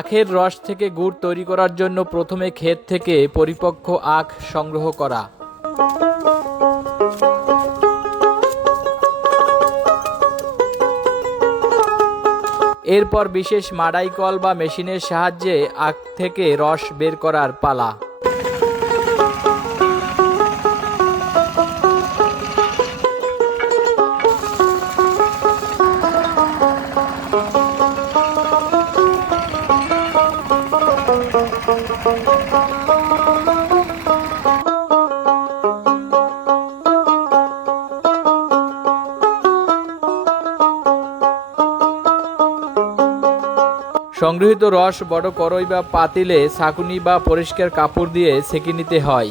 আখের রস থেকে গুড় তৈরি করার জন্য প্রথমে ক্ষেত থেকে পরিপক্ক আখ সংগ্রহ করা। এরপর বিশেষ মাড়াই কল বা মেশিনের সাহায্যে আখ থেকে রস বের করার পালা। সংগৃহীত রস বড় কড়াই বা পাতিলে ছাঁকুনি বা পরিষ্কার কাপড় দিয়ে ছেঁকে নিতে হয়।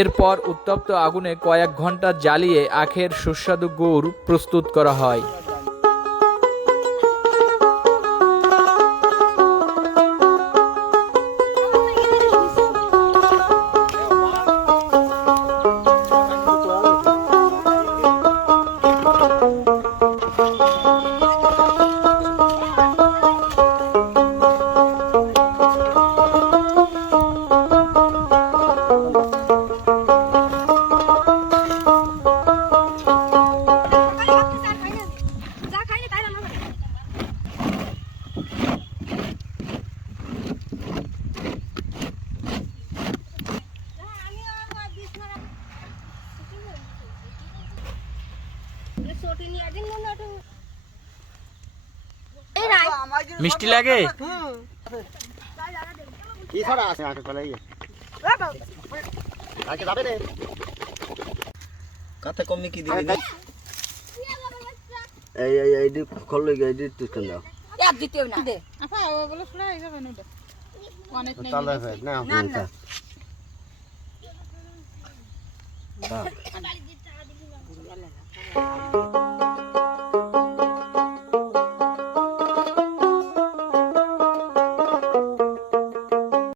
এরপর উত্তপ্ত আগুনে কয়েক ঘন্টা জ্বালিয়ে আখের সুস্বাদু গুড় প্রস্তুত করা হয়। মিষ্টি লাগে? কাতে কমে কি দিবি না? এই খোল লই গাই দিতে চল দাও। এক দিতেও না দে। আপা ও বলে ছড়া হই যাবে না ওটা। অনেক নাই। তাহলে না না না। না